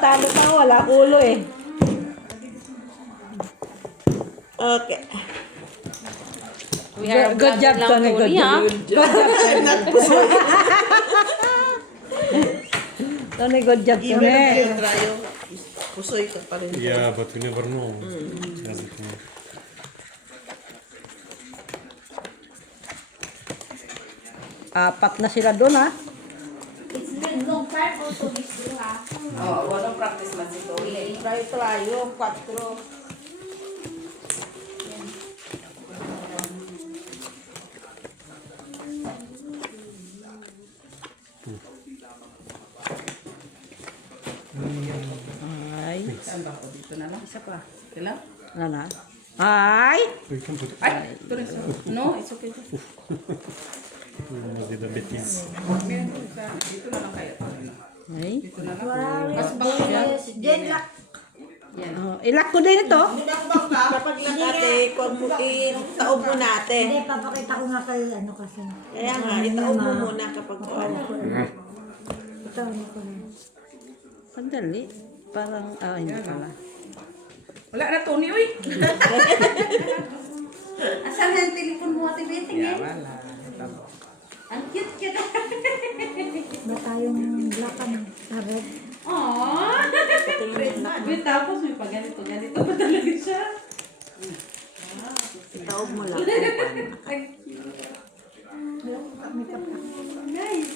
talo pa, wala ulo eh. Okay. Good job, Tony. Good job. Tony, good job, Tony. Pusoy ka pa rin. Yeah, but we never know. Doesn't know. Apat na sila doon, ha? It's been long time also this year, ha? Oo, walang practice man si Tony. Try, 4. Ay. Saan ba ako? Dito na lang. Isa pa. Kailan? Ano na? Ay! We can put it. Ay! Ito rin sa... No, it's okay. Did a bit easy. Dito na lang kayo. Ay. Dito na lang. Mas baka Jen lock. yan. Oh, ilak ko din ito. Kapag nakate, taob mo natin. Hindi, papakita ko nga kayo ano kasi. Kaya nga, itaob mo muna kapag Ito, ano ko na. Sandali. Parang, hindi pala. Wala na, Tony, uy! Asan na yung telepon mo, Ate Betty? Wala. Ang cute. Ba tayong black ano? Red. Aww! Wait, tapos may ganito pa talaga siya. Itaob mo lang. Nice.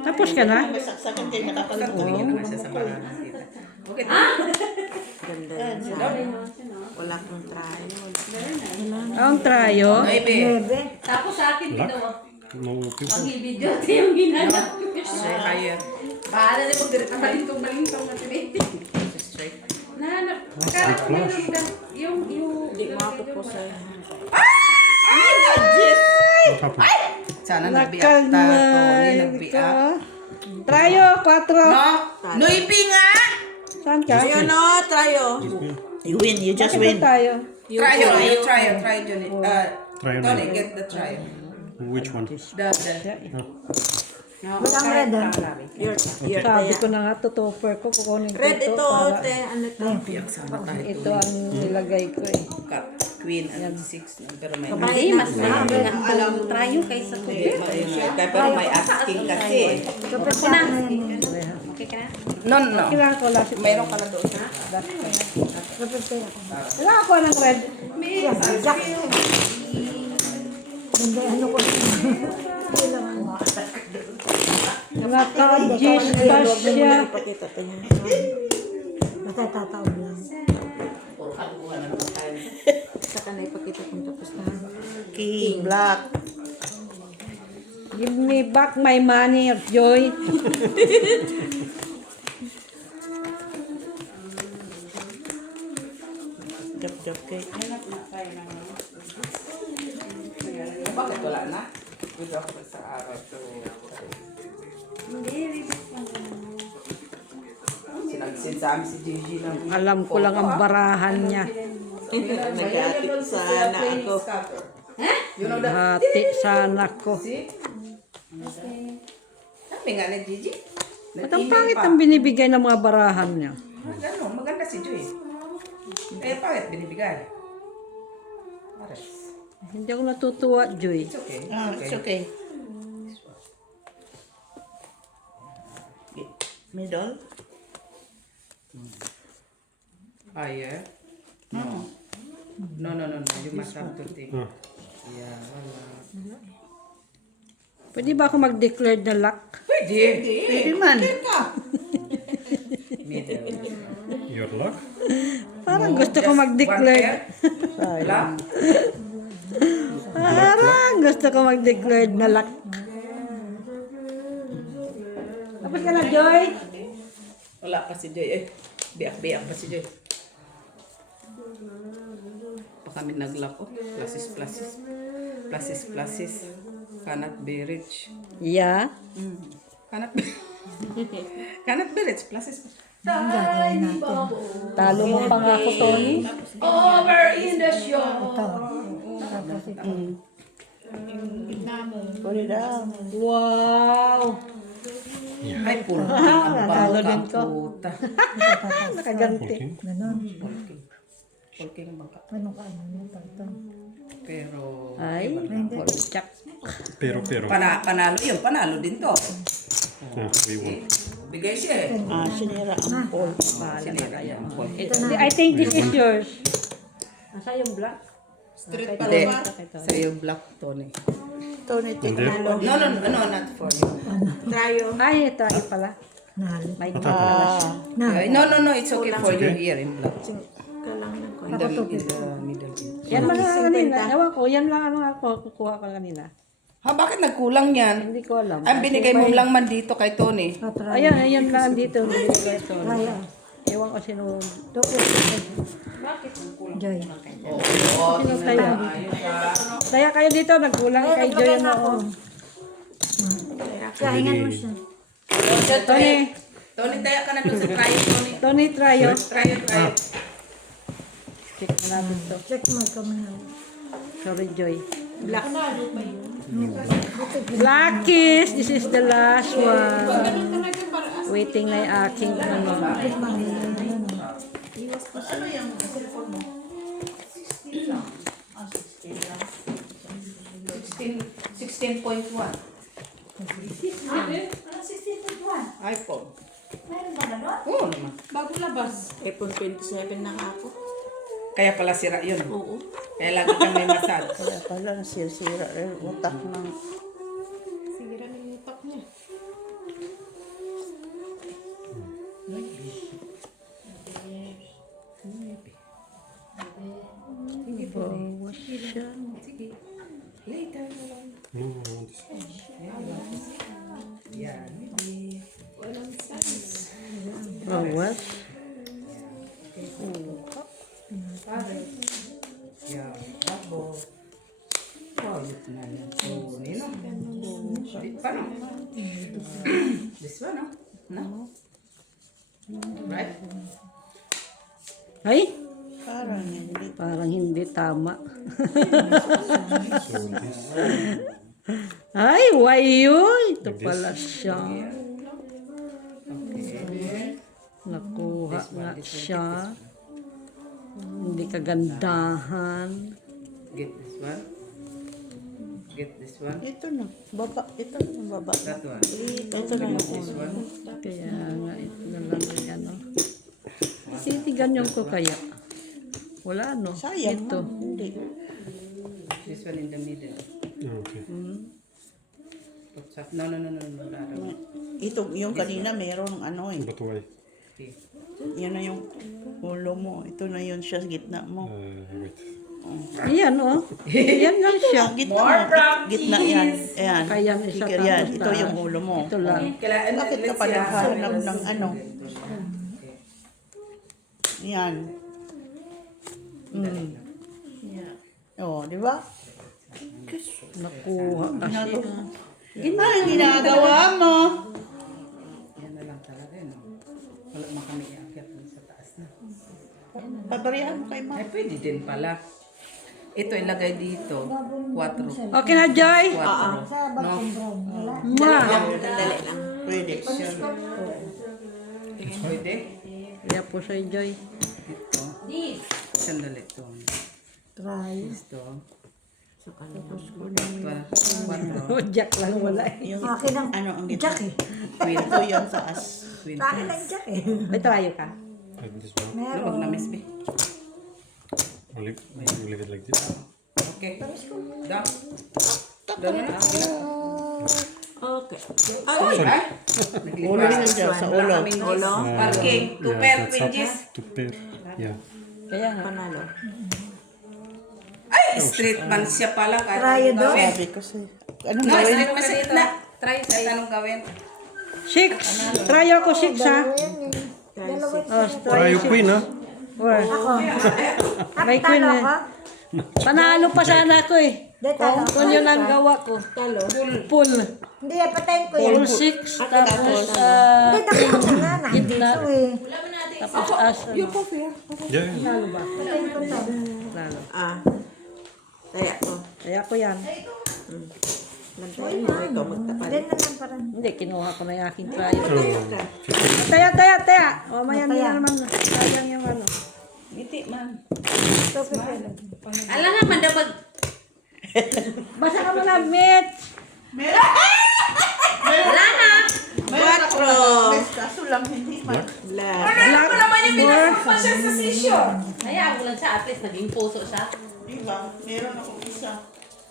Tapos ka na? Saksakan kayo nakapalagtuloy na siya sa marami. Okay. Ganda yan sa wala kong trial. Ang trayo. Baby. Tapos sa akin, Luck? dito, No people. ang video yung ginagawa ko. Higher. Bahala na kung direct malintong na Betty. Straight. Nahanap. Akala ko mayroon ka. Yung... Hindi mako po sa What happened? Sana nagbiyak ta, Tony, nagbiyak. Trayo, 4. No! Noipi nga! Saan ka? Ayun no, tryo. You win, you just Bakit win. tayo? Try, Johnny. Try a Tony, name. get the try. Which one? Walang red, ah. Sabi ko na nga, tutuper ko. Kukunin ko Red ito. ito, Para te, ano to? Biyak sana tayo. ito ang nilagay ko eh. Cup, queen, and 6. Pero may... Hindi, mas marami ang trayo kaysa tubig. Pero may asking kasi. Kapag na yan. Okay ka na? No. Kailangan ko last. Mayroon ka na doon. Kapag tayo ako. Kailangan ko ng red. Hindi, ano ko. Naka-gis pa siya. Pakita to niya. Basta tataob lang. Saka na ipakita kung tapos na. King, black. Give me back my money, Joy. Jop kay. Bakit wala na? Gusto ako sa araw to. Sinagsin sa amin si Gigi lang. Alam ko lang ang barahan niya. Nag-atik sana ako. You know that? Hati sana ko. See? Sabi nga na Gigi. At ang pangit ang binibigay ng mga barahan niya. Gano'n, maganda si Joy. Eh, pangit binibigay. Pares. Hindi ako natutuwa, Joy. It's okay. It's okay. Middle? Higher? No. No. You must have to take. Ah. Yeah, wala. Pwede ba ako mag-declare na luck? Pwede. Pwede man. Middle. Your luck? Parang gusto ko mag-declare. Wala. Parang gusto ko mag-declare na luck. Tapos ka na, Joy? Wala pa si Joy. Eh, biyak pa si Joy. Pa kami nag-lock. Oh, pluses. Cannot be rich. Yeah. Cannot be rich. Pluses. Talo mo pa nga ako, Tony. Over in the show. Tapos ito. Put it down. Wow! Ay, puro ang Natalo din bangka, ko. puta. Nakaganti. Okay. Ganon. Polking ang bangka. Ano ka? Ano ito? Pero, Ay, tsak. Pero. panalo yun, panalo din to. We won. Bigay siya eh. Sinira ang poll. Sinira yan. I think this is yours. Nasa yung black? Street pa rin. Sa'yo, Black Tony. Tony, And there? No, not for you. Trayo. Ay, ito ay pala. May No, it's okay for you here in Black. Ka lang ng coin. In the middle. Yan lang kanina. Ewan ko, yan lang ano ako. Kukuha ko kanina. Ha, bakit nagkulang yan? Hindi ko alam. Ang binigay mo lang man dito kay Tony. Ayan lang dito. Ewan ko sino. Joy. Oo, Sino kaya? Kaya kayo dito, nagkulang kay Joy. Kahingan mo siya. Tony, taya ka na doon sa trial, Tony. Tony, try yun. Trial. Check na natin to. Check mo kami. Sorry, Joy. Black. Blackies, this is the last one. Waiting na yung aking ano. 16.1. iPhone. Meron ba na doon? Oo naman. Bago labas. iPhone 27 na ako. Kaya pala sira yun. Oo. Kaya lagi kang may massage. Kaya pala nasisira yung utak ng... Sira na yung utak niya. Bawas siya. Sige. Later na lang. No, I want this. Yan. Bawas. Yan. Tabo. Wow, ito na yan. So, nino. Paano? This one, no? No? Right? Ay, Parang hindi. parang hindi tama. So this. Ay, wayo. Ito pala siya. Nakuha nga siya. Hindi kagandahan. Get this one. Get this one. Ito na. Baba. Ito na baba. That one. Ito na yung This ulo. one. Kaya nga, ito na lang yung ano. Titiganyan ko kaya. Wala no. Sayang. Ito. Hindi. This one in the middle. Okay. What's up? No. Ito, yung kanina meron ano eh. But why? Okay. Yan na yung ulo mo. Ito na yun siya sa gitna mo. Wait. Ayan oh. Ayan lang siya. Gitna mo. Gitna yan. Ayan. Kaya isa Sige, yan. tapos Ito na. yung ulo mo. Ito lang. Kailangan Bakit ka pa naghahanap ng ano? Yan. Oo, di ba? Nakuha kasi. Ano yung ginagawa mo? Yan na lang talaga, no? Wala man kami iakyat dun sa taas na. Pabarihan mo kay Ma. Ay, pwede din pala. Ito ilagay dito. 4. Okay na, Joy? 4. No? Ma. Dali lang. Pwede. Pwede? Kaya po siya, Joy. Ito. Sandali ito. Try. Ito. Tapos 4. Oh, Jack lang wala eh. Yung ano ang gitna? Queen. Ito yung taas. May trayo ka. Like this one. Ano wag na miss me? Leave it like this. Okay. Down. Down na. Okay. Ay! Ulo yun dyan, sa ulo. Ulo. Parking. 2 pair that's up pinches. to pair. Yeah. Kaya nga. Panalo. Ay! Street man siya pala. Try do. Sabi ko sa'yo. Anong No, gawin? street man siya na. Try sa anong gawin. 6. Trayo ko 6 ha. Oh, Try your queen, huh? Or, may queen eh. Panalo pa sana ako eh. Kung yun ang gawa ko. Pull. Hindi, patayin ko Pull yan. 6. Tapos, gitna. Tapos, Yeah. Nalo ba? Nalo. Taya ko. Kaya ko yan. Lantayin mo, ikaw magtapalit. Hindi, kinuha ko na yung aking trial. So, Taya. Mamaya na naman. Sayang yung ano. Ngiti man. Alam nga man daw pag... Basa ka muna, Mitch. Wala na! Quattro. Kaso lang hindi man. Black. Alam ko naman yung pinasok pa siya sa session. Hayaan mo lang siya, at least naging puso siya. Di ba? Meron akong isa.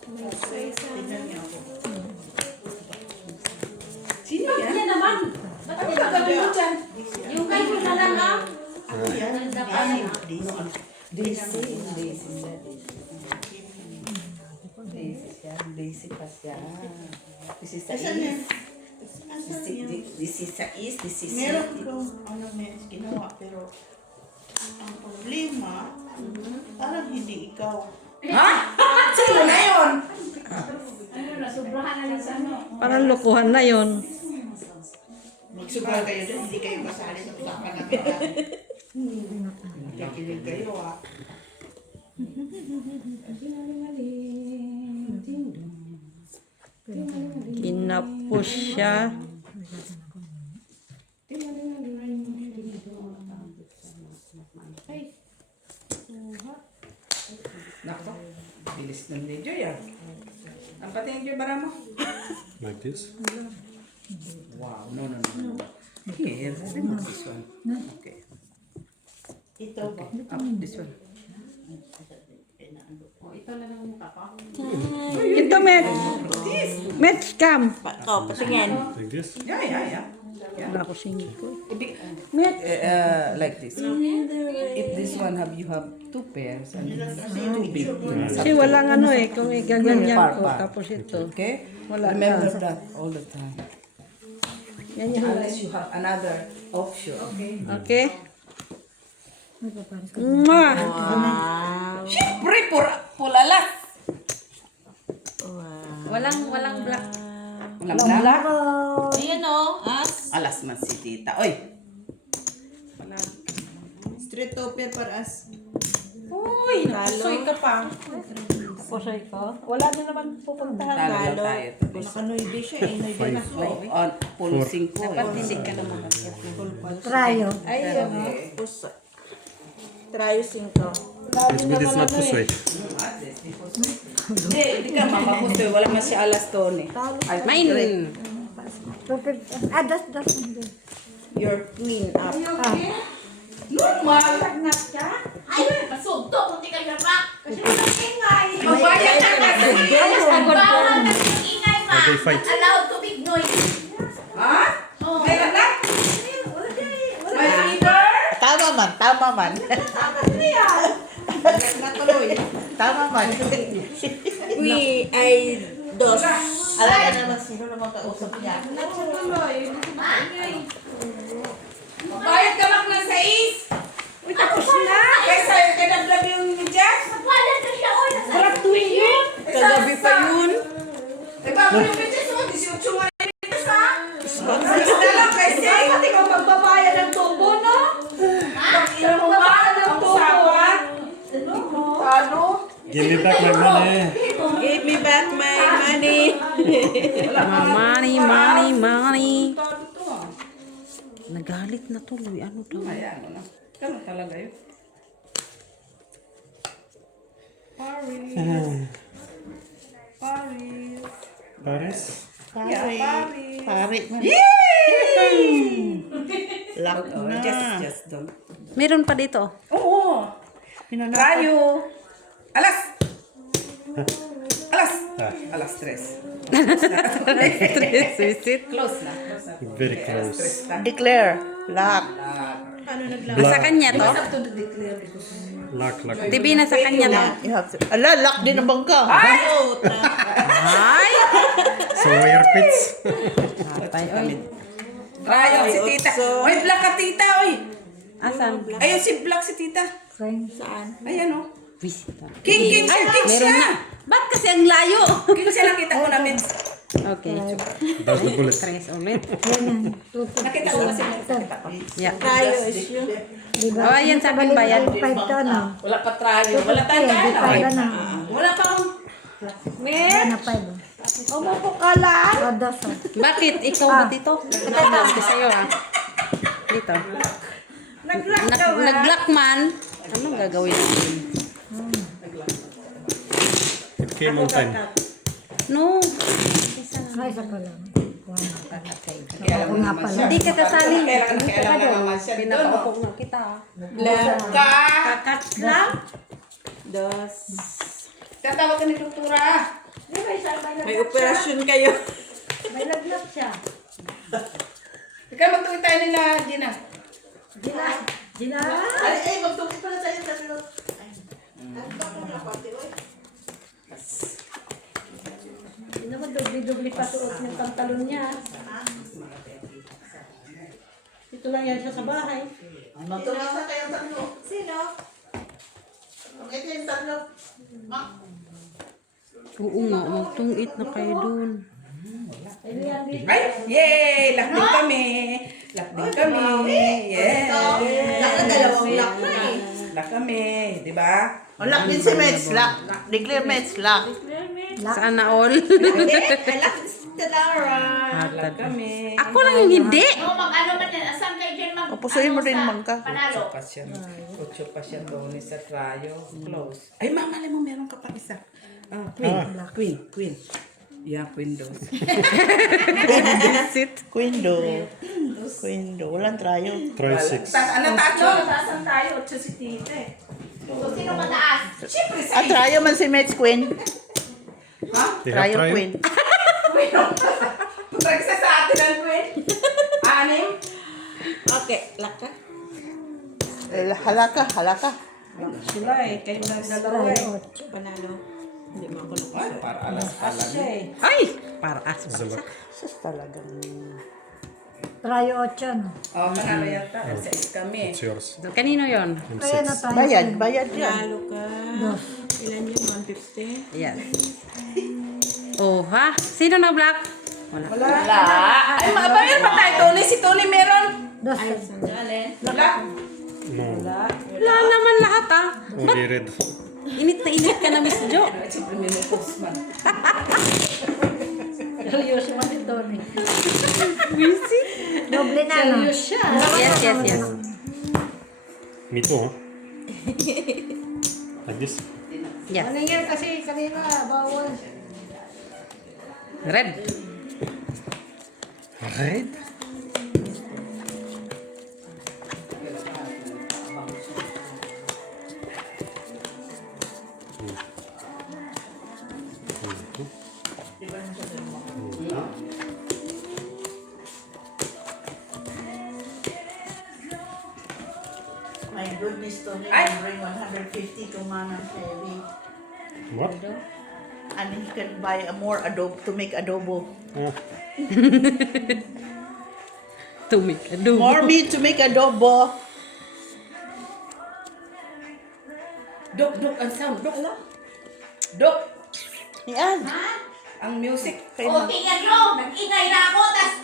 Tingnan niya ako. Sino yan? Yan naman. Ba't ang gagawin mo dyan? Yung kayo na lang ha? Daisy pa siya. This is sa Asan yan? east. This is sa east. This is Meron akong ginawa pero ang problema, parang hindi ikaw. Ha? Sino na yun? Parang lukuhan na yon. Magsubra kayo doon, hindi kayo kasali sa usapan namin. Nakikinig kayo ah. Kinapos siya. Nako, bilis ng video yan. Ang pati yung bara mo? like this. Wow, no. Here, remove this one. Okay. Ito ba? Up this one. Oh, ito na lang mukha ko. Ito, Mitch. Mitch, come. Ikaw, patingin. Like this. Yeah. Wala ko singit ko. Mitch. Like this. If this one you have two pairs and two big ones. Kasi walang ano eh, kung igaganyan ko, Par. tapos ito. Okay? Wala Remember na. that all the time. Yan yung Unless you have another option. Okay? Okay? Mwah! Wow. Siyempre, pulalas. Wow. Walang black. Walang black? Ayan o. Alas man si tita. Oy! Street open para us. Uy! Nakasoy ka pa. Tapos ko. Wala din naman pupuntahan. Talo tayo. Naka-noibe siya eh. Noibe na. On full 5. Dapat tisig ka naman. Trayo. Ayun o. Pusa. Trayo 5. It's good it's not to sway. Hindi ka mamagusto. Wala man si alas to ni. Mine! Your queen up. Normal! Ay, masugto kung di ka yapak. Kasi ingay. Magbayad ka kasi! Bawal kasi ingay pa. Okay, fight. Allowed to big noise. Ha? May anak? May fever? Tama man. Natuloy. Tama man. We ay dos. Alam ka naman sino naman kausap niya. Magbayad ka lang ng 6! Uy, tapos na! Kaysa kadagdag yung medyas? Wala na siya. Oy, Gratuin yun! Kagabi pa yun. Eh, bago yung medyas mo, 18 nga yung medyas ha? Mas na lang kasi! Pati kang magbabayad ng tubo, no? Pag-ilang mo ba ng tubo? Ano? Give me back my money. Give me back my money. Money. Nagalit na tuloy. Ano daw? Ayan, ano? Ganun talaga yun. Paris. Paris. Yeah, Paris. Pare. Lock Oh, na. just don't. Meron pa dito. Oo. Rayo. Alas 3. Stress visit. Close na. Very close. Declare. Lock. Sa kanya to? Lock. TV na sa kanya to? You have to. Ala, lock din ang bangka. Ay! So your pits. Rayo si tita. Oy, black ka tita, oy. Asan? Ayun si black si tita. Saan? Ayan oh. Visita. King siya. Meron na. Ba't kasi ang layo? King siya nakita ko namin. Okay. Double bullet. Stress ulit. Nakita ko kasi. Yeah. Trayo is yun. Oh, ayan sabi bayan. Wala pa trayo. Wala tayong kaya. Wala pa akong... Umupo ka lang. Bakit? Ikaw ba dito? Ito sa'yo ah. Dito. Nag-lock ka ba? Nag-lock man. Anong gagawin natin? It came on time. No. Hindi ka kasali. Kailangan naman siya doon. Pinapaupo nga kita. Langka. Kakat lang. Dos. Tatawag ka ni doktora. May operasyon kayo. May lagnat siya. Ikaw magtuwid tayo nila, Gina. Gina. Ay, magtuwid pala tayo sa tulog. Hindi naman dubli-dubli pa suot ng pantalon niya. Ito lang yan siya sa bahay. Magtuwid sa kayo tatlo. Sino? Ito yung tatlo. Oo nga, magtungit na kayo dun. Ay, yay! Lock din kami. Lock din kami. Yes. Dalawang lock na eh. Lock kami, di ba? O, lock din si Mets. Lock. Declare Mets. Lock. Saan na all? Hindi, I like the Lara. Lock kami. Ako lang yung hindi. No, mag-ano man yan. Asan kayo dyan mag... O, pusuin mo ano rin, sa Mangka. Panalo. Ocho pa siya doon sa trayo. Close. Ay, mamali mo, meron ka pa isa. Queen. Queen. Yeah, Queen dos. Queen do. Walang trayo. Try 6. Ano tayo? Tasan tayo? Ocho si Tite. So, sino mataas? Siyempre Ah, trayo man si Mets Queen. Ha? They have Trayo try. Queen. Queen. Pagsa sa atin ang Queen. Anim. Okay, lock ka. Halaka. Sila eh, kayo na dalawa eh. Panalo. Hindi mo ako Ay, para alas-alas. siya eh. Ay! Para asma. Sus talagang. Trayo 8, no? Oh, panalo yata. Sa kami. It's yours. Kanino yon? I'm Kaya na 6. tayo. Bayad yan. Panalo ka. Ilan yun? 150? Yes. Oh, ha? Sino na black? Wala. Wala. Ay, mabayan pa tayo, Tony. Si Tony meron. Wala. No. Wala naman lahat ah. Only red. Init na init ka na, Miss Jo. Siyempre, may postman. Seryoso man ito. Doble na, no? Yes. Me too, huh? Like this? Yes. Maningin kasi kanina, bawal. Red. Red? My goodness, Tony. Ay! Bring 150 to Manang Heavy. What? And he can buy a more adobo to make adobo. Ah, Tumik. Adubo. More meat to make adobo. Dok, ang sound. Dok. Yan. Ang music. O, tingnan nyo. Nag-ingay na ako. Tas,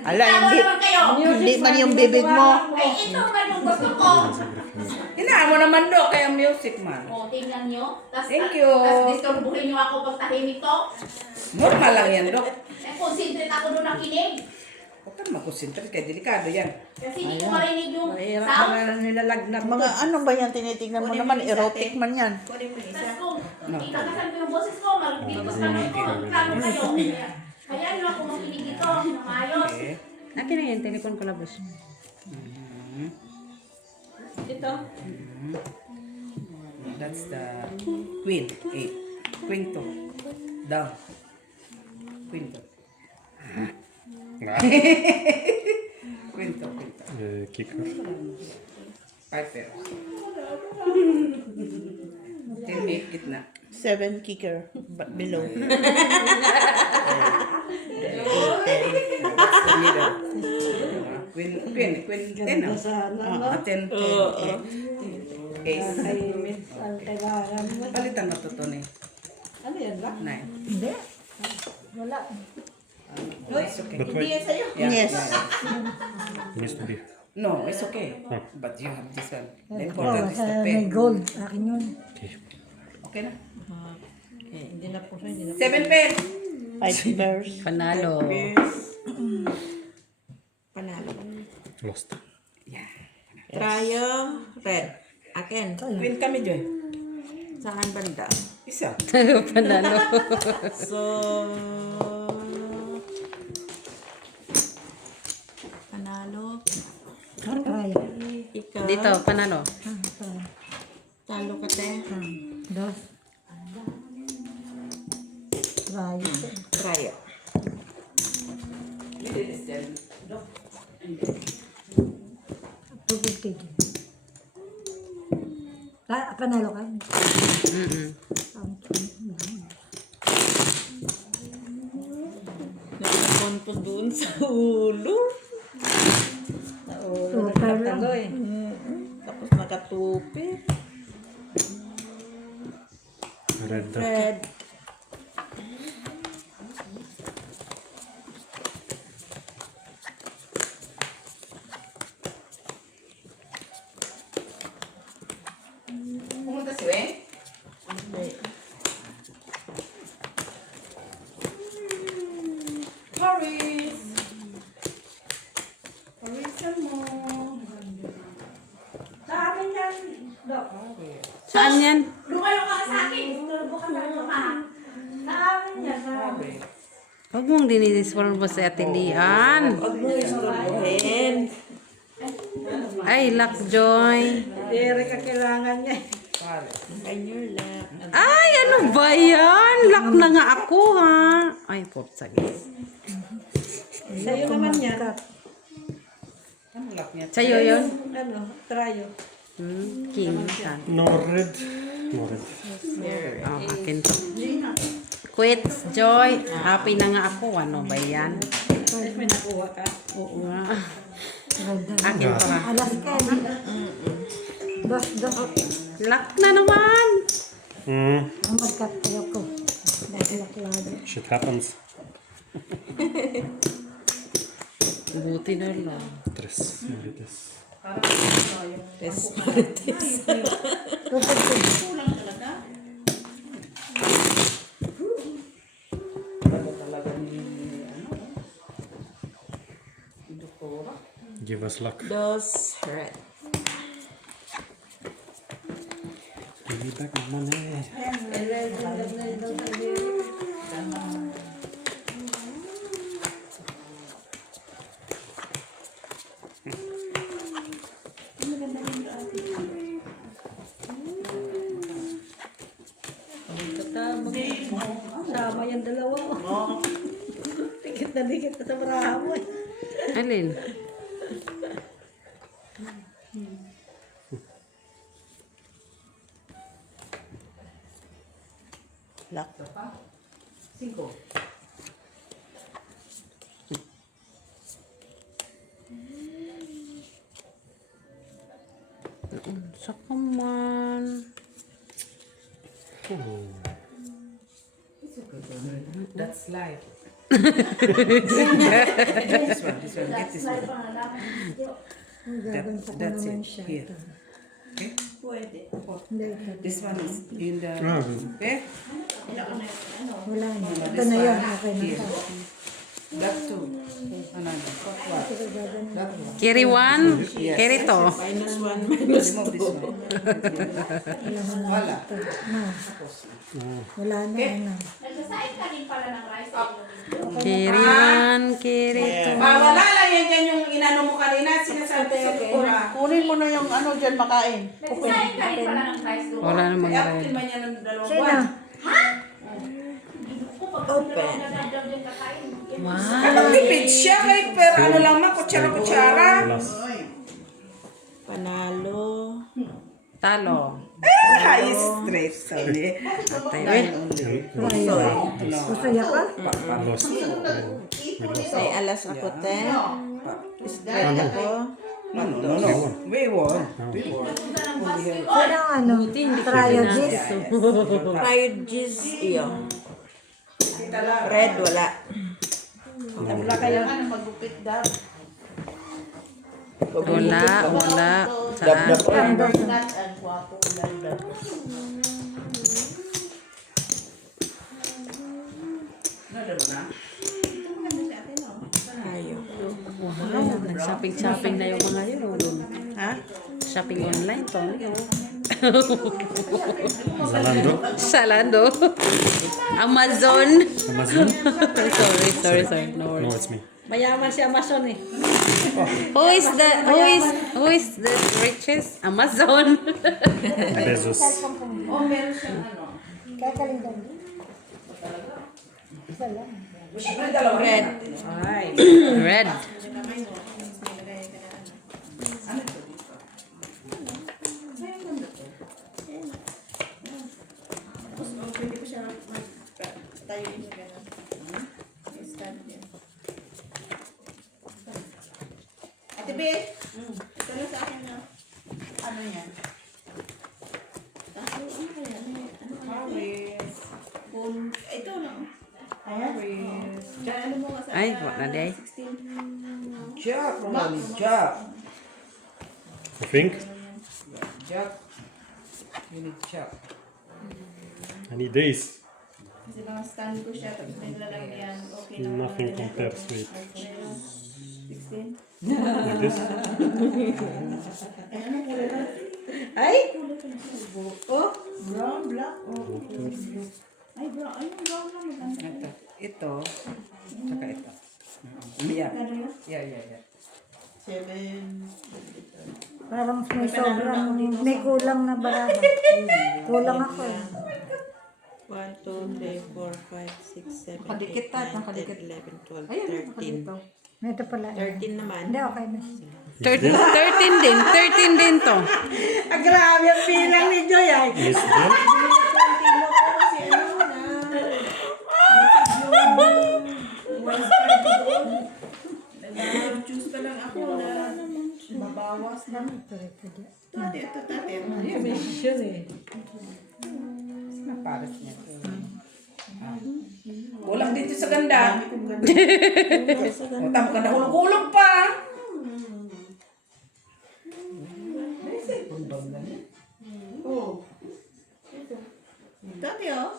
Ala, tawa hindi. naman kayo. Hindi man yung bibig mo. Ay, ito man yung gusto ko. Hinaan mo naman, Dok. Kaya music man. O, tingnan nyo. Tas, Thank you. Tas, disturbuhin nyo ako pag tahimik to. Normal lang yan, Dok. Eh, concentrate ako doon nakinig. Huwag kang makonsentrate. Kaya delikado yan. Kasi hindi ko marinig yung Mahirap sound. na nilalagnat. Mga ano ba yan tinitignan mo naman? Erotic man yan. Tas kung ikakasan ko yung boses ko, mag-bitos kami ko, klaro kayo. Kaya nyo ako makinig dito, ng ayos. Okay. Akin na yung telepon ko labos. Ito. That's the queen. 8. Queen 2. Down. Queen 2. Queen 2. kicker. 5 pairs. 10 8 gitna. 7 kicker, but below. That's the middle. Queen 10 na. 10. Ace. Ang kailangan mo. Palitan mo to, Tony. Ano yan ba? 9. Hindi. Wala. It's okay. But wait, Yeah. Yes. it needs to be. No, it's okay. But you have this one. The Oh, important is the may pen. gold. Akin yun. Okay na? Hindi na po siya. Hindi na 7 pen. Fight bears. Panalo. Panalo. Lost. Trayo, red. Akin. Queen kami, Joy. Saan banda? Isa. Panalo. So, panalo. Ikaw. Dito, panalo. Talo ka, te. Dos. Trayo. Trayo. Tubig. Panalo ka? Nagkakon po dun sa ulo. Super lang. Tapos nakatupi. Red duck. Red. Pumunta si Weng? Paris! Parisan mo. Sa amin yan, Dok. Saan yan? Lumayo ka sa akin. Turbo ka na ha. Sa amin yan. Sa amin. Huwag mong dinidispon mo sa atilian. Huwag mo istorbohin. Ay, Lockjoy. Derek ang kailangan niya. And your lap. Ay, ano ba yan? Lock na nga ako, ha? Ay, portsagis. Sa'yo naman yan. Sa'yo yun? Ano, trayo. King. No red. No red. Oh, akin to. Quits, Joy. Happy na nga ako. Ano ba yan? May nakuha ka. Oo nga. Akin to, ha? Alas ka, no? Dos. Lock na naman. Ang magkatayo ko. Dahil lagi. Shit happens. Buti na lang. Tres. Marites. Give us luck. Dos. Red. Give me back my money. Sama yung dalawa. Dikit na sa baraha mo. Alin? Lock. 5. Sa kaman. That's life. This one. Get this one. That's it. Here. Okay? This one is in the... Okay? Wala na. Ito na yun. Okay na Here. to. That two. Another. What? That one. Carry one. Carry to. Minus one, minus Remove this one. Wala. Wala na. Ano. Nagsasain ka din pala ng rice. Carry one. Carry to. Wala lang yan dyan yung inano mo kanina. Sinasabi sa Kura. Kunin mo na yung ano dyan makain. Nagsasain ka din pala ng rice doon. Wala namang Kaya red. man yan ng 2 Sino? buwan. Open. Wow. Nakapipid siya kay per ano lang man, kutsara-kutsara. Last. Panalo. Talo. High stress. Sorry. Atay. Trayo. Masaya ka? Lost. May alas ako, te. Straight ako. No. We won. Sino ang ano? Trayo gis. Fried cheese. Iyo. Red, wala. Wala kayo ano magupit daw. Wala. Saan? Not ang guwapo lang. Shopping na yung mga yun. Ha? Shopping online to. Zalando. Salando. Amazon. Amazon. sorry. No No, worries. it's me. Mayaman si Amazon eh. Who is the richest? Amazon. Bezos. Oh, meron siyang ano. Red. Red. Ate B, ito na sa akin na. Ano yan? Ito na. Ano mo nga sa Ay, wala na day. Job, Romani, job. You think? Job. You need job. I need days. Kasi mga stand ko siya, tapos may lalagyan. Okay na. Nothing compares with 16. like this. Ay! Brown, black. Ay, bro, ayun, bro, lang maganda. Ito. Tsaka ito. Yeah. Yeah. 7. Parang may sobrang, may kulang na baraha. Kulang ako eh. 1, 2, 3, 4, 5, 6, 7, Nakadikit 8, ta, 9, nakadikit. 10, 11, 12, Ayun, 13. nakadito. Ito pala. 13 naman. Hindi, okay na siya. 13 din. 13 din to. Grabe ang bilang ni Joy ay. Is there? Choose pa lang ako na mabawas na. Tate. Commission eh. Pares niya. Kulang dito sa ganda. O, tama ka na hulog-hulog pa. Oh. Tate oh.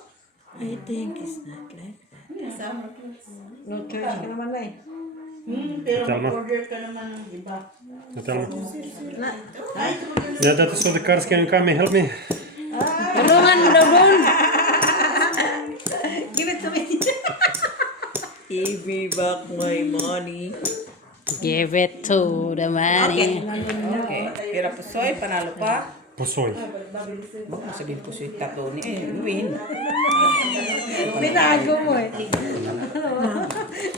I think it's not like that. Kasama. No choice ka naman na eh. Pero Tama. mag-order ka naman ng iba. Tell me. Ay, Yeah, that is what the cars can come and help me. Tulungan mo daw doon. give it to me. Give me back my money. Give it to the money. Okay. Pira pusoy, panalo pa. Pusoy. Sabihin ko si Tato ni win. Binago mo eh.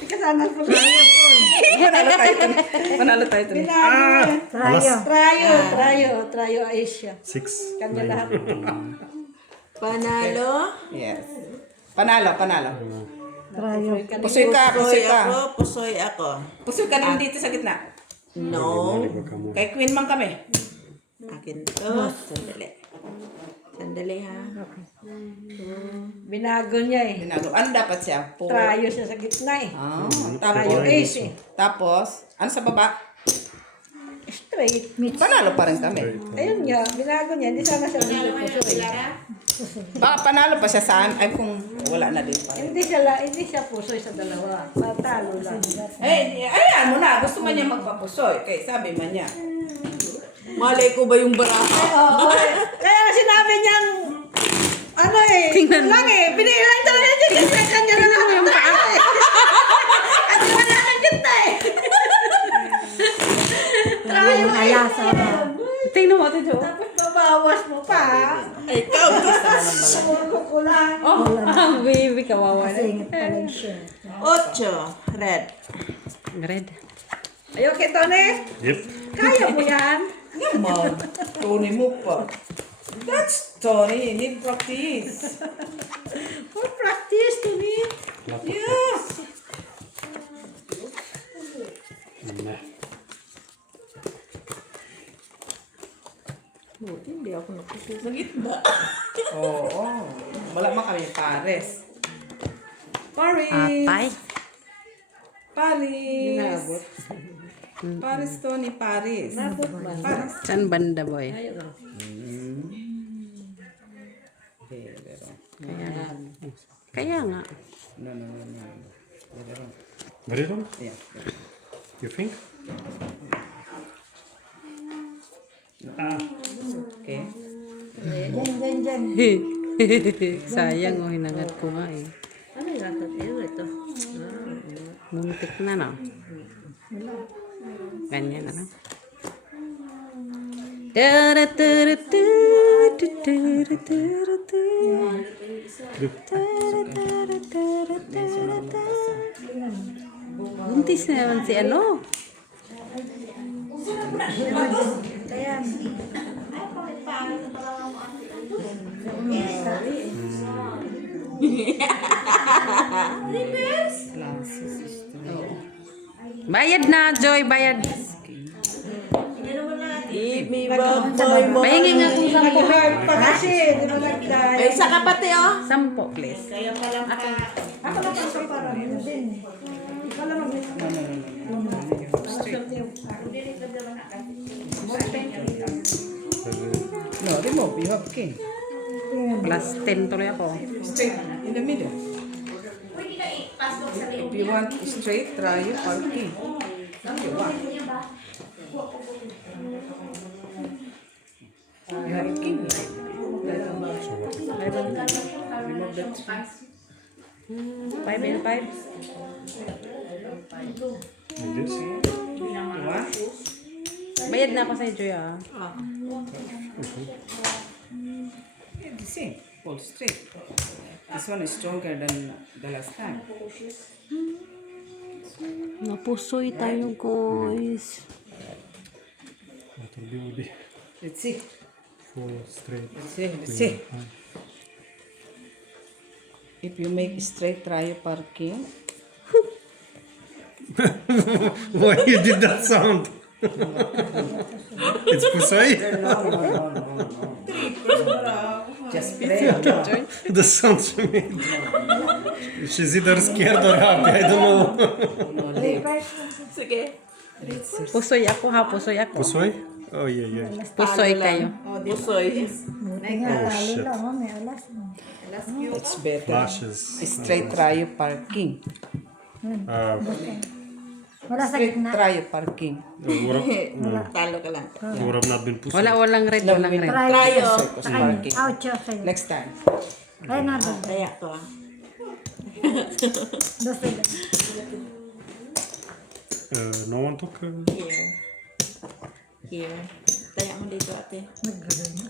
Kasana po kaya po. Panalo tayo to. Trayo Asia. 6. Kanya lahat. Panalo. Yes. Panalo. Trayo. Pusoy ka. Pusoy ako. Pusoy ka din dito sa gitna. No. Kay Queen man kami. Akin to. Sandali ha. Binago niya eh. Binaluan dapat siya. Trayo siya sa gitna eh. Ah, Trayo tapos, Ace eh. tapos, ano sa baba? Straight. Panalo pa rin kami. Ayun nga, binago niya. Hindi sana siya dito puso eh. Baka panalo pa siya saan? Ay kung wala na din pa. Hindi siya pusoy sa dalawa. Patalo lang. Ayan mo na. Gusto man niya magpapusoy. Kaya sabi man niya. Malay ko ba yung baraha? Oo. Kaya sinabi niyang ano eh. Tingnan lang eh. Pinilang talaga niya kasi kanya na lang yung paa eh. At wala nang ganda eh. Trayo alasa. Tingnan mo ito, Jo. Tapos babawas mo pa. Ikaw, Kukulang. Oh, ang baby, kawawa na. Singit pala yung shirt. 8. Red. Red. Ayok ito, ne? Yep. Kaya mo yan. Yaman. Tony mo pa. That's Tony. Need practice. For practice to me. Yes. Nah. Buti hindi ako napusoy. Sa gitna. Oo. Wala man kami pares. Atay. Paris. Paris, Tony, Paris. Paris. Saan banda, boy? Kaya nga. No. Very wrong? Yeah. You think? Okay. Dyan. Sayang oh, hinangad ko nga eh. Ano yung lahat ito? Muntik na no. Ganyan na lang. Buntis na naman si ano. Ayan. Bayad na, Joy, bayad. May bagay mo. Pahingi nga kung 10. Hard pa kasi. Di ba nagdaya? Ay, isa ka pati, oh. 10, please. Kaya pala pa. Ako lang pa para. Yun din. Ikaw lang mag- No, remove. You have king. Plus 10 tuloy ako. Straight in the middle. Pwede ka i-pasok sa If you want straight, try you or king. You have king. Remove the 3. 5 and 5. Like this. One. Bayad na ako sa Joy ah. Yeah, the same. Hold straight. This one is stronger than the last time. Napusoy tayo guys. What will be? Let's see. 4 straight. Let's see. Let's see. If you make straight, try you parking. Why you did that sound? It's Pusay? Just play. The sound she made. She's either scared or happy, I don't know. Sige. Pusoy ako ha, pusoy ako. Pusay? Oh yeah, yeah. Pusoy kayo. Busoy. Buti nga, Oh, talo shit. lang. Oh, may alas. It's better. Flashes. Straight, try you parking. Wala sa Straight, gitna. try you parking. Talo ka lang. Would have not been Pusay. Walang red, walang red. Try. Circus parking. Ouch, sa'yo. Next time. Ay, nado. Kaya ko, ah. Dos sila. No one took. Here. Here. Taya mo dito, ate. Naglagay na.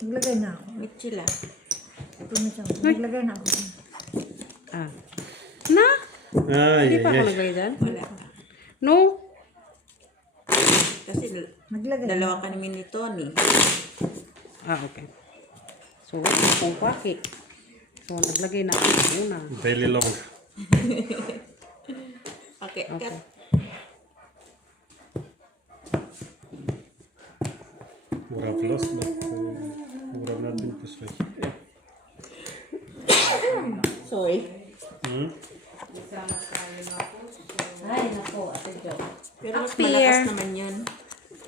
Naglagay na ako. Mitchila. Naglagay na ako. Ah. Na? Hindi pa ako yeah. naglagay dyan? Wala. No? Kasi Naglagay na. dalawa ka namin ni Tony. Ah, okay. So, kung paki. So, naglagay na ako muna. Daily long. Okay, cut. Would have lost, but would have not been Pusay. Sorry. Ay, naku, ate Jo. Pero mas Here. malakas naman yun.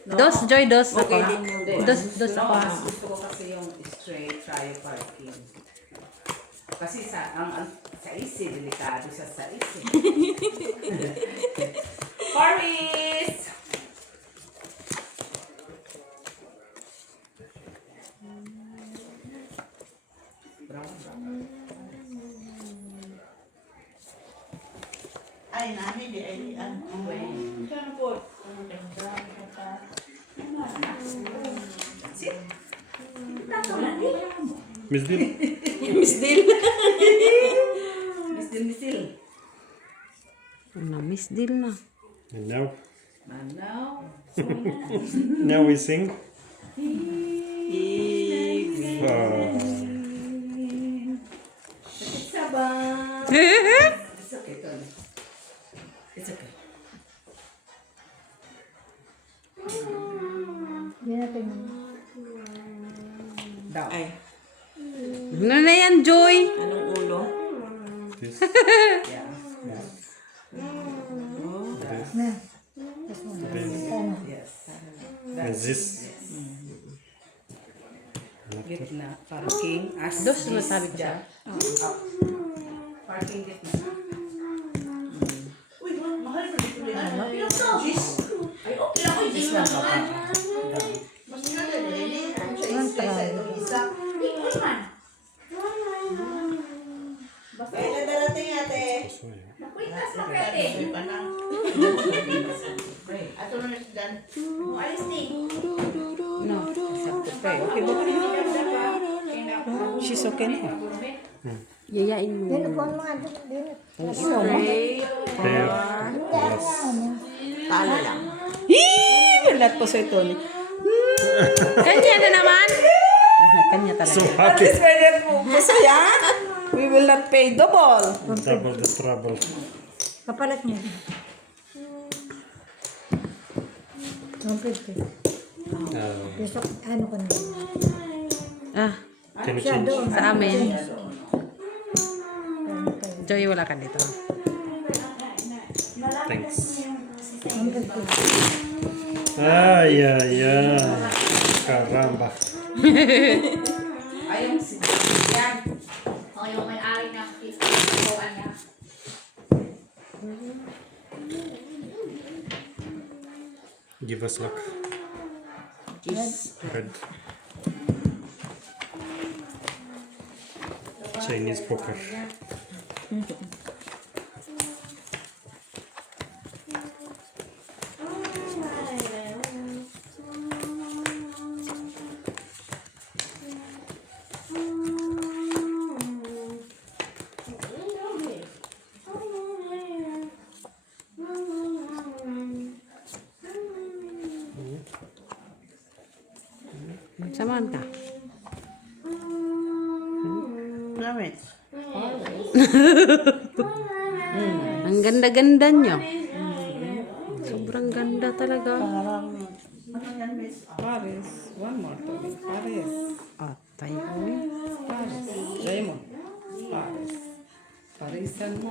Dos, Joy, dos. Ako. Okay din yung Dos ako. Gusto ko kasi yung straight, try you parking. Kasi sa isi, delikado siya sa isi. Paris! Ay, nani, di ay, Miss Dil. Miss Dil. Misil. Na-miss deal na. And now, Manaw. now we sing. It's okay, Tony. It's okay. Yan natin. Down. Ay, Ano na yan, Joy? anong ulo? This. Yeah. Na. Yes. And this. Gitna. Parking. As Dos na sabi ko siya. Parking gitna. Ay, okay lang ko. This one, Papa. Down. Alis din. No. Sakto pa eh. Okay ba? She's okay na. Yayain mo. Yan po ang mga din. Pero, Talo lang. Lahat po sa ito. Kanya na naman. Kanya so talaga. At happy. least we're not masaya. We will not pay double. Double the trouble. Kapalit mo. 150. Gusto, ano ko na. Ah, Can you Siya change? doon. sa amin. Joy, wala ka dito. Thanks. 150. Ay, ay, ay. Caramba. Ayong si yan. O, yung may-ari ng ipuan niya. Give us luck. Red. Chinese poker. Samahan ka. Promise. Ang ganda-ganda nyo. Sobrang ganda talaga. Paris. One more Tony. Paris. Oh, tayo. Paris. Raymond. Paris. Parisan mo.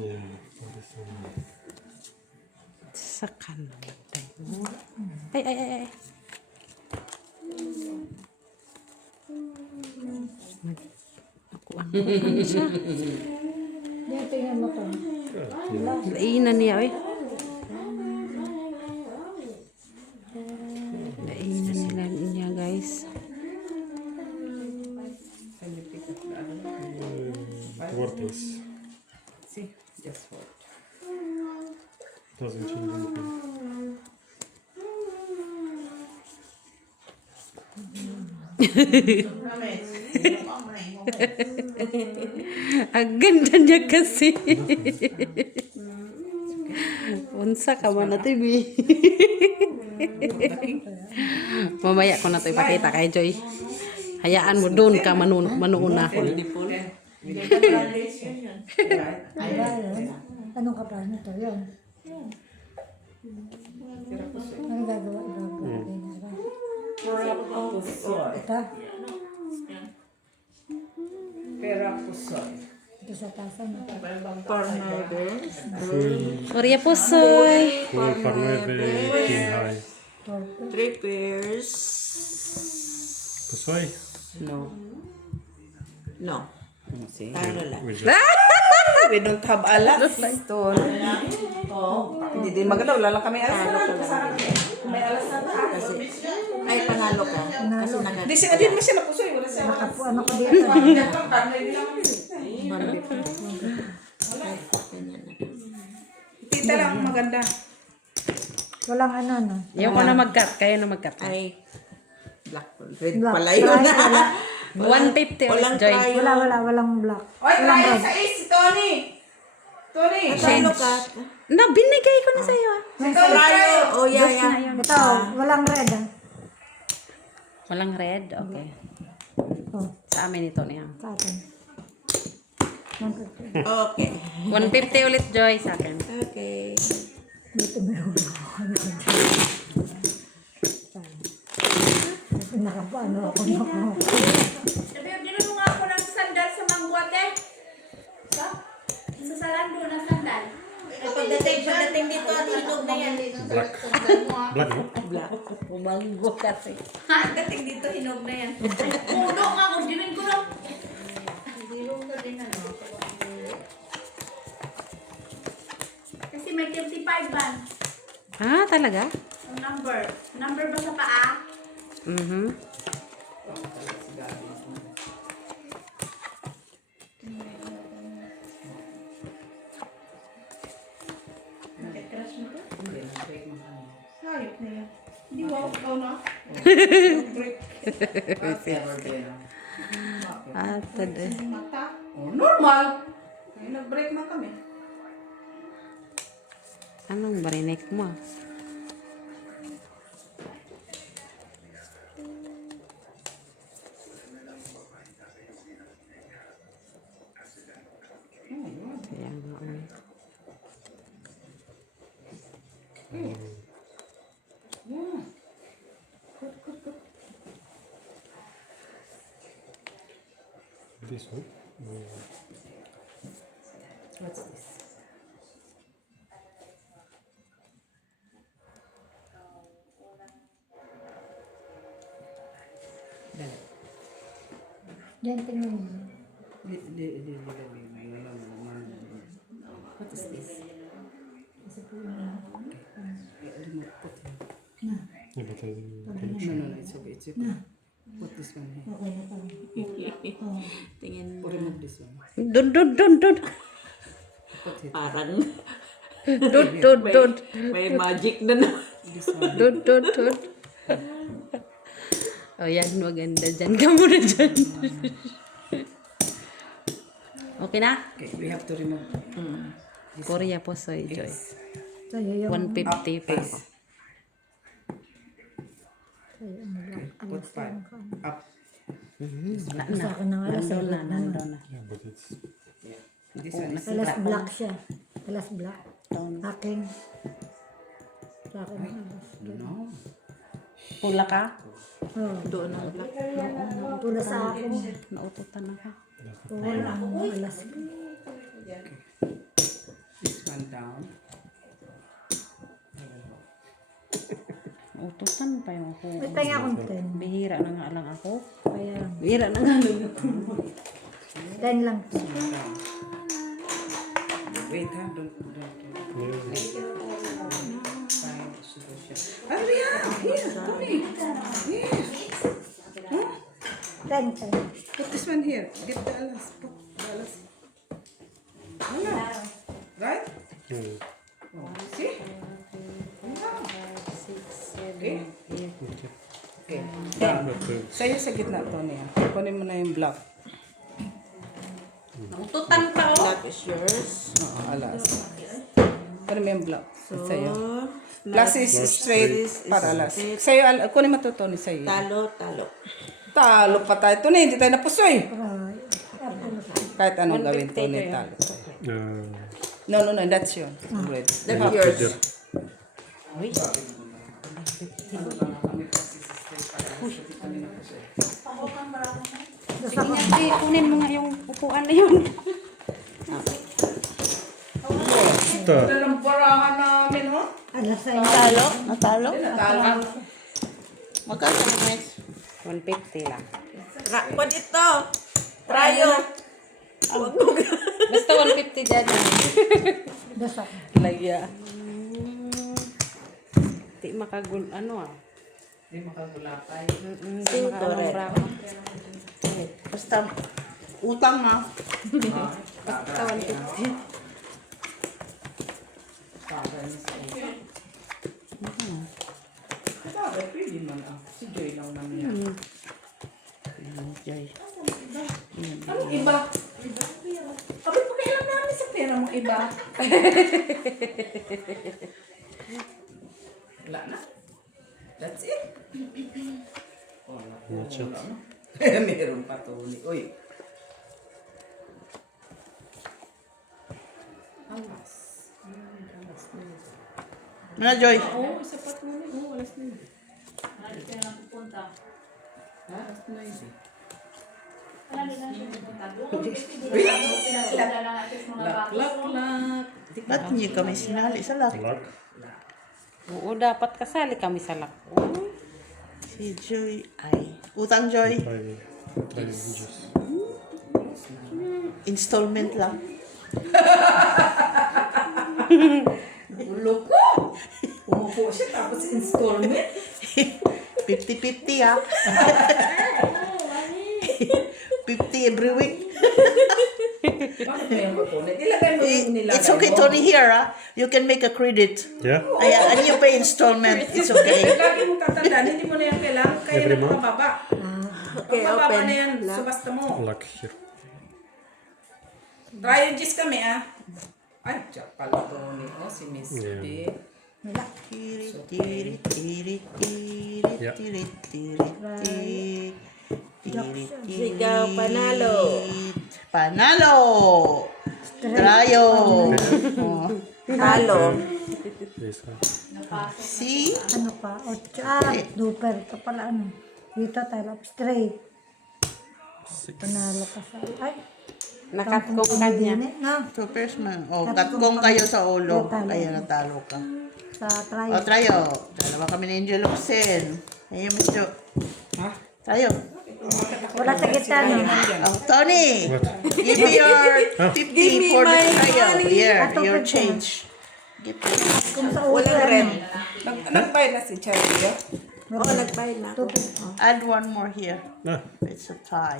Yeah. Sa kanan. Tayo. Ay, ay, ay, ay. Nakuha mo siya. Yan, tingnan mo to. Lainan niya, oy. Lainan nila niya, guys. Worthless. See? Just what? Doesn't change anything. Ang ganda niya kasi. Unsa ka man na TV. Mamaya ko na ito ipakita kay Joy. Hayaan mo doon ka manuunahon. Anong kapal nito? Yun. Ano gagawa? Ito? Pera pusoy. Ito sa tasan. Korea Pusoy. Full for 9, king high. 3 pairs. Pusoy. No. No. See? Talo lang. We just We don't have alas. Hindi din maganda. Wala lang kami alas. May alas na Kasi, ay panalo ka. Kasi Hindi siya, hindi mo siya napusoy. Wala siya. Nakapo, ano ko dito? Tita lang maganda. Walang ano, no? Ayaw ko na mag-cut. Kayo na mag-cut. ay black. Red Black. pala yun. Wala. 150 ulit, Walang Joy. try. Walang black. Oy, try sa ace, Tony. Tony. Talo ka. Na, binigay ko na sa'yo. ah. Try. Oh, yeah, yeah. Ito, walang red, ah. Walang red? Okay. Oh, Sa amin ito niya. sa atin. 150. Okay. 150 ulit, Joy, sa akin. Okay. Dito may ulo. Nakapaano ako na. Sabi, dino mo nga ako ng sandal sa mangguate. Sa salando ng sandal. Pagdating dito at hinog na yan. black. Black, no? Black. Umanggo kasi. Pagdating dito hinog na yan. Puno nga ako, dimin ko lang. Kasi may 35 ban. Ah, talaga? Ang number. Number ba sa paa? Mhm. Hayop na yan. Hindi wow, ikaw na. Mata. Oh, normal. Ay, nag-break na kami. Anong barinig mo? Kaya nga, This one? What's this? Dali. Yan, tingnan mo. What is this? Yeah, but I didn't. No, it's okay. It's okay. Put this one here. Tingin Or remove this one. Dun. Put it. parang Dun. may magic na na. This one. Dun. Oh, yan. Maganda dyan. Ka muna dyan. Okay na? Okay, we have to remove. Korea po, Soy Joy. Sa'yo yung 150 pa. Put five. Up. sa akin na alas. Nandun na. Yeah, but it's. This one is Alas black siya. Alas black. Akin. Sa akin na alas. no. Pula ka? Oh, Doon ang black. pula sa akin. Naututan ako. Wala ang alas. This one down. Naututan pa yung ako. May tayo akong 10. Bihira na nga lang ako. Kaya Bihira na nga lang ako. 10 lang. Down. Wait, ha? Don't. Five, solution. Oh, yeah. Here, Tommy. Here. 10. Put this one here. Dip the alas. Put the alas. Alas. Right? Yeah. Oh, see? Okay. Okay. Down. Sa'yo sa gitna, Tony. Kunin mo na yung block. Naututan pa ako. That is yours. Oo, alas. Kunin mo yung block. Sa'yo. Plus is straight para alas. Sa'yo, kunin mo to, Tony, sa'yo. Talo. Talo pa tayo. Tony, hindi tayo napusoy. Kahit anong gawin, Tony, talo. No, that's yours. Great. That's yours. Sige nga, Di, kunin mo nga yung upuan na yun. Stop. Ang parahan namin, oh. Alas ay Natalo? Natalo. Magkano guys? 150 lang. What ito? Trayo. Basta 150 dyan. dasak. Lagya. Di makagul, ano ah. Hindi makagulapay. Di makaanong ako. Basta utang na. Basta 150. Bakit? Pwede man ah. Si Joy lang man yan. Joy. Anong iba? Kapit pa kailan namin sa pera mong iba? Wala na. That's it. Watch it. Meron pa to. Uy. Alas. Ano, Joy? Oo, sapat mo na. Oo, alas na yun. Alam ka na pupunta. Ha? Alas na yun. Alam na siya pupunta. Doon, pinasila lang natin sa mga Lak, bago. lak, lak. Ba't hindi kami sinali sa laki? Lock. Oo, dapat kasali kami sa lako. Si Joy ay... Utang, Joy. Try juice. Installment lang. Ulo ko! Umupo siya tapos installment. 50-50 ah. 50 every week. Bakit mo yung kukunin? Ilagay mo yung nilagay It's okay, mo. Tony, here, you can make a credit. Yeah? And you pay installment. It's okay. Lagi mong tatandaan, hindi mo na yan kailangan. Kaya Every na month? mababa. Okay, Mababa open. na yan. Subasta mo. Lock here. Try yung gis kami, ah. Ay, tiyak pala to ni si Miss Yeah. B. Tiri, tiri, tiri, Yeah. tiri, tiri, tiri. Sigaw, panalo. Panalo! Trayo! Oh. Talo. This one. See? Ano pa? Duper. Ito pala ano. Dito tayo. Straight. Panalo ka sa... Ay. Nakatkong kanya. Na. So, first man. Oh, katkong kayo sa ulo. Kaya natalo ka. Sa try. Oh, Trayo. Dalawa kami ni Angel Luxen. Ayun, Miss Jo. Ha? Trayo. Wala sa gitna. No? Oh, Tony! What? Give me your 50 for the trial. Here, Ato your pa change. Give me. Kung sa ulo. Walang Nagbayad na si Charlie, ah. Oo, nagbayad na ako. Add one more here. Ah, It's a tie.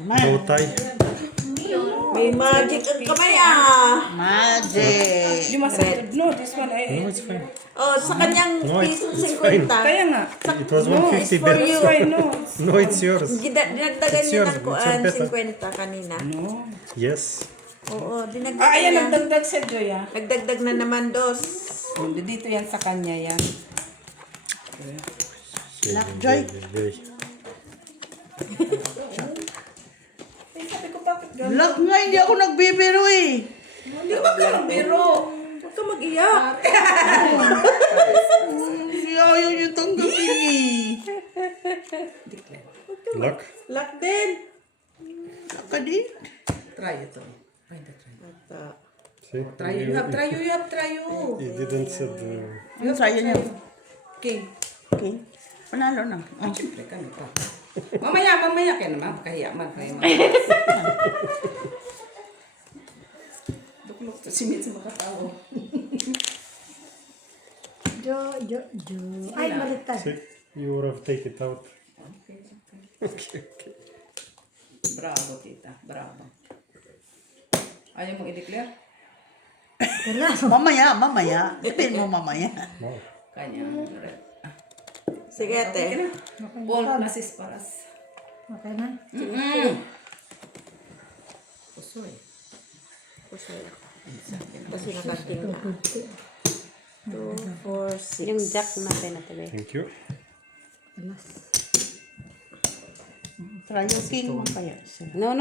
bow tie. May magic ang kamay ah. Magic. Yung masakit. No, this one ay... No, it's fine. Oh, sa kanyang No, piso it's fine. 50. Kaya nga. It was 150 for there. you. So. I know. No, it's yours. Dinagdagan It's niya yours, ng it's kuan, your beta. 50 kanina. No. Yes. Oo, dinagdagan Ah, ayan, niya. nagdagdag sa Joy, ah. Nagdagdag na naman dos. Hindi, dito yan sa kanya yan. Lockjoy. Sabi ko, bakit gano'n? Lock nga, hindi ako nagbibiro eh. Hindi ba ka ng biro? Huwag ka mag-iyak. Hindi ayaw niyo tanggapin eh. Lock. Lock din. Lock ka din. Try ito. Try ito, try. See? Try you have, try you have, try you. He didn't said... Yung try niyo. Okay. Okay. Panalo na. Ah, siyempre, kami pa. Mamaya, kaya naman. Kahiya man kayo man. Duklok to si Mitz makatawa. Jo. Ay, baliktad. See? You would have taken it out. Bravo, tita. Bravo. Ayaw mong i-declare? Mamaya. Sabihin mo mamaya. Wow. Kanya. Sige, ate. Ball na sis paras. Okay na? Pusoy. Kasi nakating na. 2, 4, 6. Yung jack natin na tabi. Thank you. Try yung king mo kaya. No.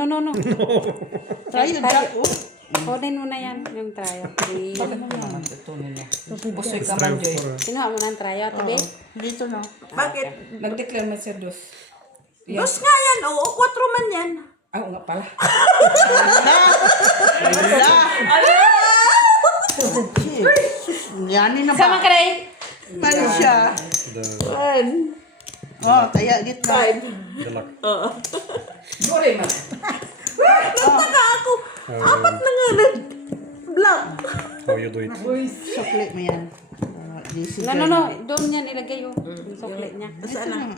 Try yung jack. Oh. Kunin mo na yan, yung tryo. Naman ito nila. Pusoy ka man, Try Joy. for... Kinuha mo na ang tryo, tabi. Dito na. Bakit? Nag-declare man Sir Dos. Dos nga yan. Oo, 4 man yan. Ah, oo nga pala. Ala! Yanin na Sama ba? ka rin. Paano siya? The Oh, kaya gitna. lock. Dore man. Nagtaka ako. Apat na nga nag-block. How you do it? Chocolate mo yan. This is No. Doon yan ilagay yung sukli niya. Saan na?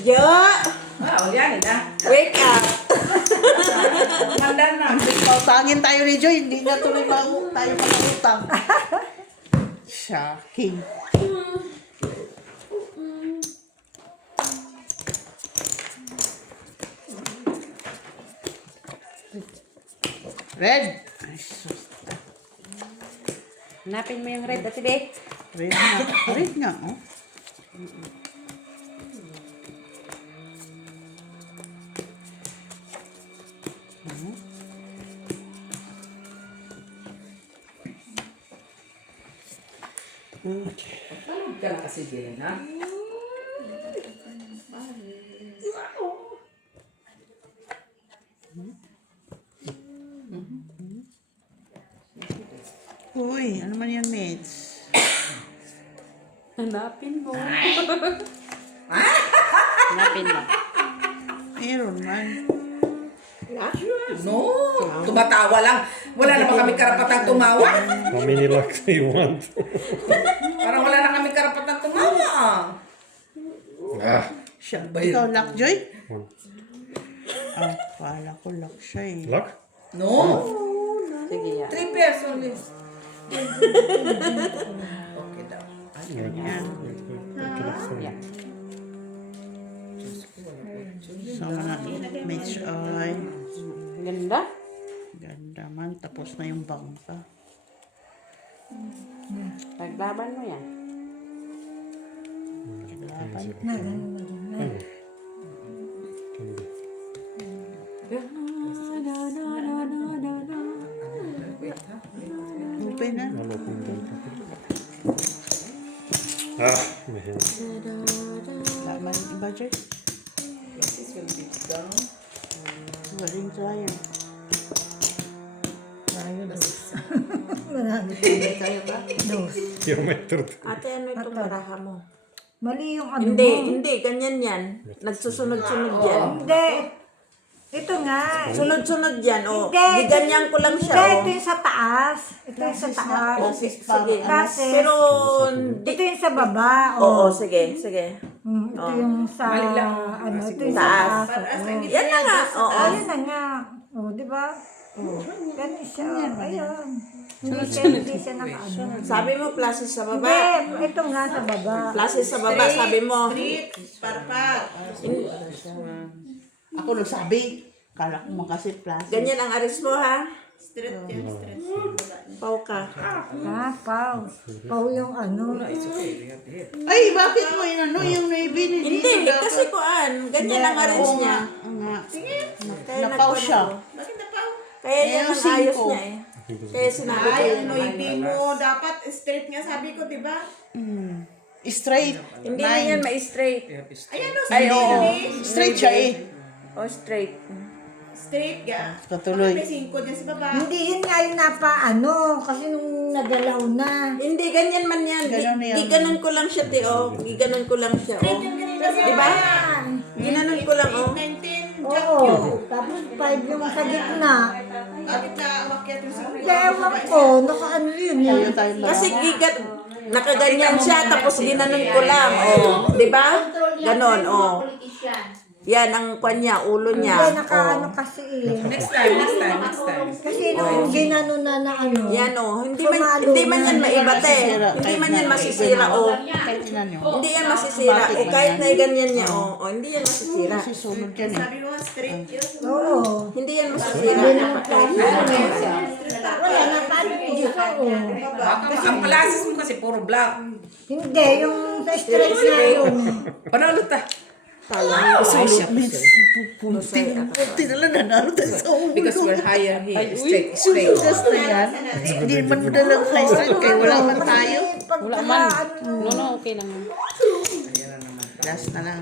Jo! Wow, yan na. Wake up! Handa na. Pautangin tayo ni Joy, hindi na tuloy tayo makautang. Siya, king. Red. Ay, sus. Hanapin mo yung red, ate be. Red nga. Red nga, oh. Tulog ka na kasi din, ha? Uy, ano man yan, mates? Hanapin mo. Hanapin mo. Meron man. No, tumatawa lang. Wala naman kami karapatang tumawa. How many locks do you want? Parang wala na kami karapatang Siya. Ikaw, Lockjoy? Ah, kala ko lock siya eh. Lock? No. Sige, yan. 3 pairs only. Okay daw. Yan. Yan. Sama na Mitch ay. Ganda. Ganda man. Tapos na yung bangka. Paglaban mo yan. Paglaban. Open na. Ah, man. Laman iba dyan. Waring sayang. Kilometer. Ate, ano itong baraha mo? Mali yung ano Hindi, mo. hindi. Ganyan yan. Nagsusunod-sunod yan. Hindi. Ito nga. Sunod-sunod yan, oh. Hindi. Giganyan ko lang siya, Hindi, oh. ito yung sa taas. Ito yung sa taas. Sige. Kasi, Pero, ito yung sa baba. oo, sige, sige. Ito yung sa, ano, ito yung sa taas. Taas. Yan na nga, oo. Ayun na nga. O, di ba? Ganun siya. Ayun. Hindi siya nakaano. Sabi mo, plasis sa baba. Hindi, ito nga sa baba. Plasis sa baba, sabi mo. Ako nagsabi. Kala ko kasi plastic. Ganyan ang aris mo, ha? Pau ka. Ah, Pau. Pau yung ano. Ay, bakit mo yun ano yung navy ni Hindi, kasi kuan. Ganyan ang aris niya. Kaya Napaw nagkuhan siya. ako. Kaya yan ang ayos niya, eh. Kaya sinabi ko yun. Hindi mo dapat straight nga sabi ko, di ba? Straight. Hindi na yan ma-straight. Ayan o, Ay, oo. Straight siya eh. O, straight. straight ka. Patuloy. May 5 dyan sa baba. Hindi yun nga yung napaano. Kasi nung nagalaw na. Hindi, ganyan man yan. Ganun yan. Giganon ko lang siya, te, oh. Giganon ko lang siya, oh. Di ba? Ginanon ko lang, oh. 19, Oo. Tapos 5 yung sa gitna. bakit na umakyat yung sa Kaya ewan ko. Nakaano yun eh. Kasi nakaganyan siya, tapos ginanon ko lang, oh. Di ba? Ganon, oh. Yan ang kanya, ulo niya. Hindi, nakaano kasi eh. Next time. Kasi nung ginano na ano. Yan, oh. Hindi man yan maibate. Hindi man yan masisira, oh. Kahit ina nyo. Hindi yan masisira. O kahit na ganyan niya, oh. Oh, hindi yan masisira. Susunod yan eh. sabi mo nga straight yun. Oo. Hindi yan masisira. Wala na paano dito. Ang classes mo kasi puro black. Hindi, yung sa straight na yun. Panalo ta. Puti na lang nanalo tayo sa ulo. Because we're higher here. Straight. Susugas na yan. Hindi man mo dalang high straight kaya wala man tayo. Wala man. No, okay lang. Last na lang.